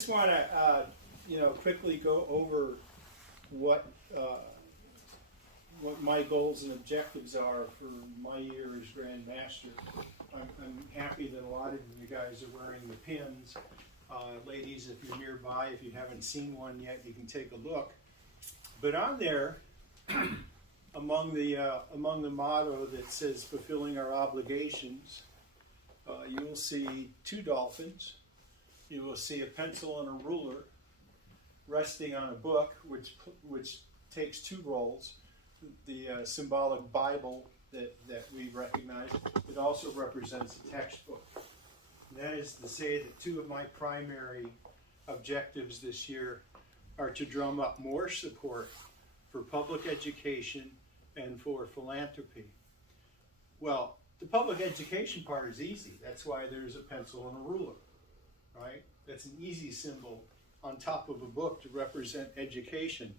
Just want to quickly go over what my goals and objectives are for my year as Grand Master. I'm happy that a lot of you guys are wearing the pins. Ladies, if you're nearby, if you haven't seen one yet, you can take a look. But on there, among the motto that says fulfilling our obligations, you will see two dolphins. You will see a pencil and a ruler resting on a book, which takes two roles. The symbolic Bible that we recognize. It also represents a textbook. And that is to say that two of my primary objectives this year are to drum up more support for public education and for philanthropy. Well, the public education part is easy. That's why there's a pencil and a ruler, right? That's an easy symbol on top of a book to represent education.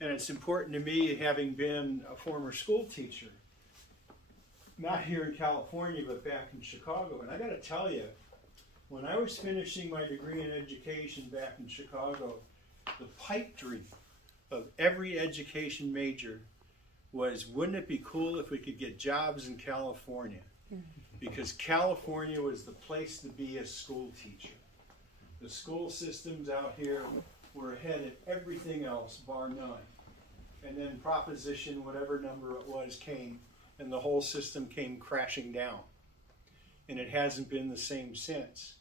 And it's important to me, having been a former school teacher, not here in California, but back in Chicago. And I got to tell you, when I was finishing my degree in education back in Chicago, the pipe dream of every education major was, wouldn't it be cool if we could get jobs in California? Because California was the place to be a school teacher. The school systems out here were ahead of everything else, bar none. And then Proposition, whatever number it was, came, and the whole system came crashing down. And it hasn't been the same since.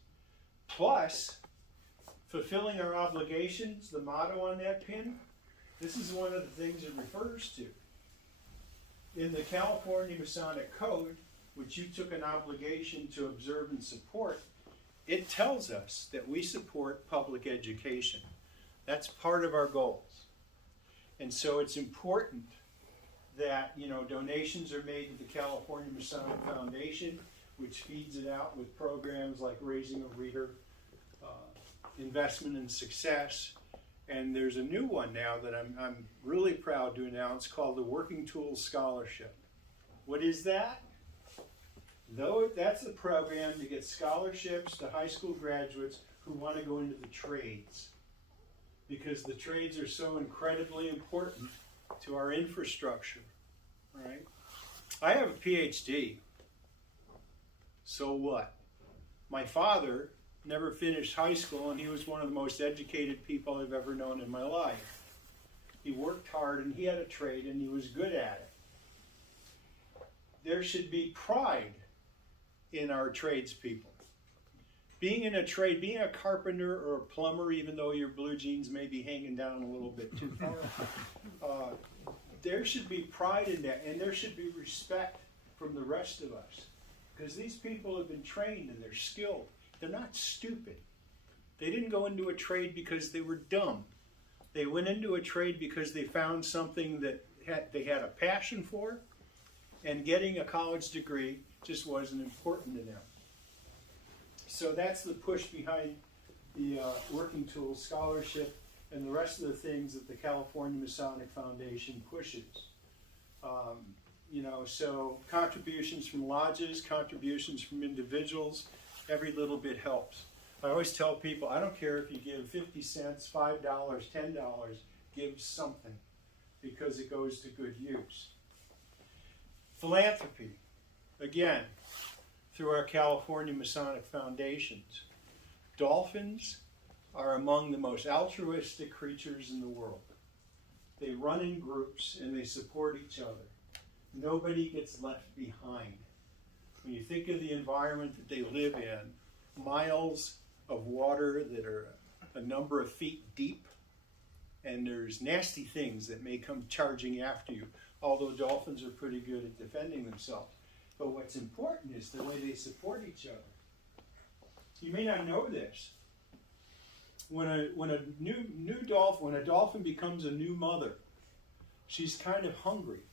Plus, fulfilling our obligations, the motto on that pin, this is one of the things it refers to. In the California Masonic Code, which you took an obligation to observe and support, it tells us that we support public education. That's part of our goals. And so it's important that, donations are made to the California Masonic Foundation, which feeds it out with programs like Raising a Reader, Investment in Success, and there's a new one now that I'm really proud to announce called the Working Tools Scholarship. What is that? That's the program to get scholarships to high school graduates who want to go into the trades, because the trades are so incredibly important to our infrastructure, right? I have a PhD. So what? My father never finished high school, and he was one of the most educated people I've ever known in my life. He worked hard, and he had a trade, and he was good at it. There should be pride in our tradespeople. Being in a trade, being a carpenter or a plumber, even though your blue jeans may be hanging down a little bit too far, there should be pride in that, and there should be respect from the rest of us. Because these people have been trained and they're skilled. They're not stupid. They didn't go into a trade because they were dumb. They went into a trade because they found something that they had a passion for, and getting a college degree just wasn't important to them. So that's the push behind the Working Tools Scholarship and the rest of the things that the California Masonic Foundation pushes. So contributions from lodges, contributions from individuals, every little bit helps. I always tell people, I don't care if you give 50 cents, $5, $10, give something, because it goes to good use. Philanthropy, again, through our California Masonic Foundations. Dolphins are among the most altruistic creatures in the world. They run in groups and they support each other. Nobody gets left behind. When you think of the environment that they live in, miles of water that are a number of feet deep, and there's nasty things that may come charging after you, although dolphins are pretty good at defending themselves. But what's important is the way they support each other. You may not know this. When a dolphin becomes a new mother, she's kind of hungry,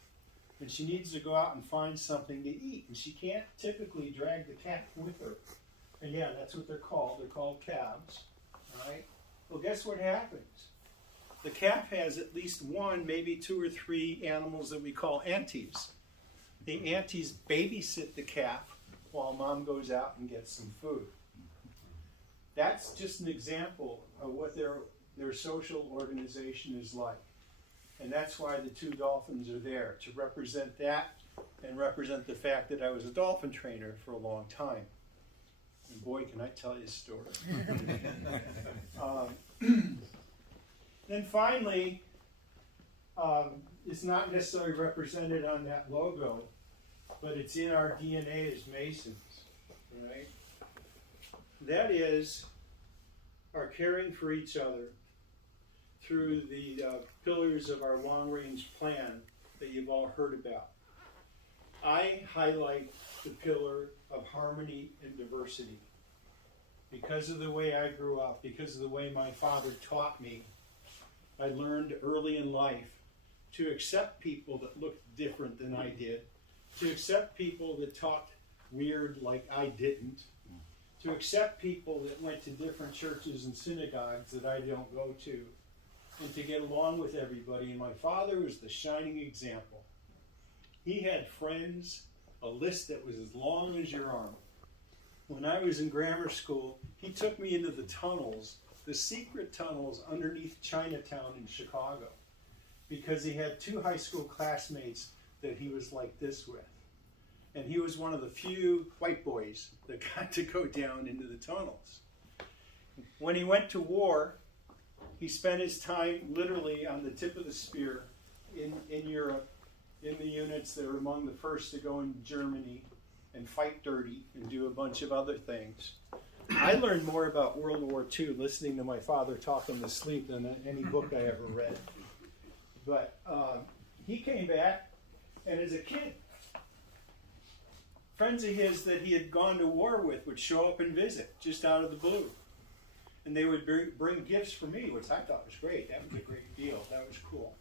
and she needs to go out and find something to eat, and she can't typically drag the calf with her. And yeah, that's what they're called. They're called calves, right? Well, guess what happens? The calf has at least one, maybe two or three animals that we call aunties. The aunties babysit the calf while mom goes out and gets some food. That's just an example of what their social organization is like. And that's why the two dolphins are there, to represent that and represent the fact that I was a dolphin trainer for a long time. And boy, can I tell you a story. Then finally, it's not necessarily represented on that logo, but it's in our DNA as Masons, right? That is our caring for each other through the pillars of our long-range plan that you've all heard about. I highlight the pillar of harmony and diversity. Because of the way I grew up, because of the way my father taught me, I learned early in life to accept people that looked different than I did, to accept people that talked weird like I didn't, to accept people that went to different churches and synagogues that I don't go to, and to get along with everybody. And my father was the shining example. He had friends, a list that was as long as your arm. When I was in grammar school, he took me into the tunnels, the secret tunnels underneath Chinatown in Chicago, because he had two high school classmates that he was like this with. And he was one of the few white boys that got to go down into the tunnels. When he went to war, he spent his time literally on the tip of the spear in Europe, in the units that were among the first to go in Germany and fight dirty and do a bunch of other things. I learned more about World War II listening to my father talk in his sleep than any book I ever read. But he came back, and as a kid, friends of his that he had gone to war with would show up and visit just out of the blue. And they would bring gifts for me, which I thought was great. That was a great deal. That was cool.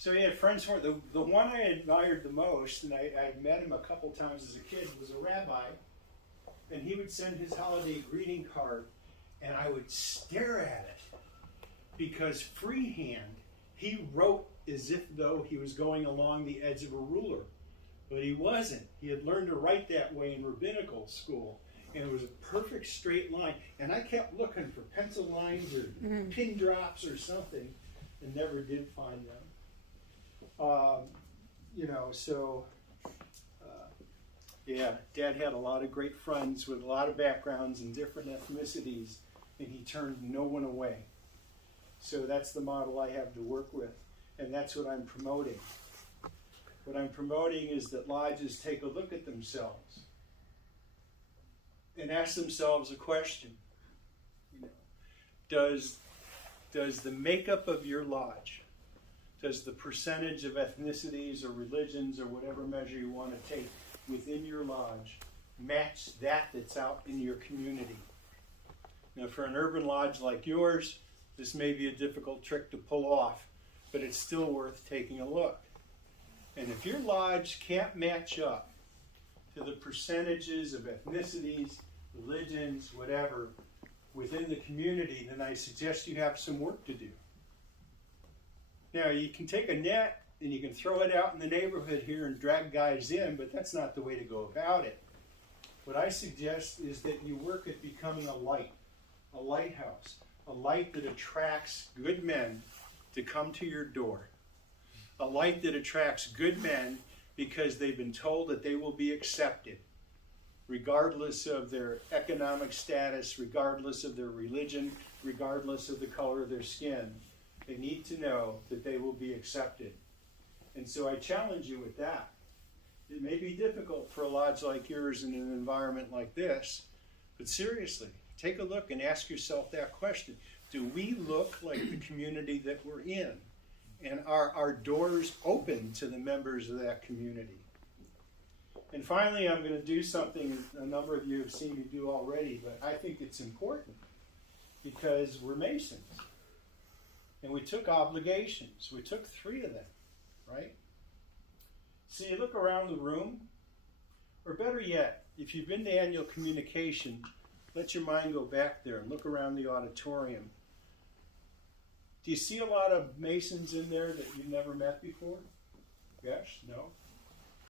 So he had friends for the one I admired the most, and I'd met him a couple times as a kid, was a rabbi. And he would send his holiday greeting card, and I would stare at it because freehand, he wrote as if though he was going along the edge of a ruler. But he wasn't. He had learned to write that way in rabbinical school. And it was a perfect straight line. And I kept looking for pencil lines or pin drops or something and never did find them. Yeah, Dad had a lot of great friends with a lot of backgrounds and different ethnicities, and he turned no one away. So that's the model I have to work with, and that's what I'm promoting. What I'm promoting is that lodges take a look at themselves and ask themselves a question. Does the makeup of your lodge, does the percentage of ethnicities or religions or whatever measure you want to take within your lodge match that's out in your community? Now, for an urban lodge like yours, this may be a difficult trick to pull off, but it's still worth taking a look. And if your lodge can't match up to the percentages of ethnicities, religions, whatever, within the community, then I suggest you have some work to do. Now, you can take a net and you can throw it out in the neighborhood here and drag guys in, but that's not the way to go about it. What I suggest is that you work at becoming a light, a lighthouse, a light that attracts good men to come to your door, a light that attracts good men because they've been told that they will be accepted, regardless of their economic status, regardless of their religion, regardless of the color of their skin. They need to know that they will be accepted. And so I challenge you with that. It may be difficult for a lodge like yours in an environment like this, but seriously, take a look and ask yourself that question. Do we look like the community that we're in? And are our doors open to the members of that community? And finally, I'm going to do something a number of you have seen me do already, but I think it's important because we're Masons. And we took obligations. We took 3 of them, right? So you look around the room, or better yet, if you've been to annual communication, let your mind go back there and look around the auditorium. Do you see a lot of Masons in there that you've never met before? Yes? No?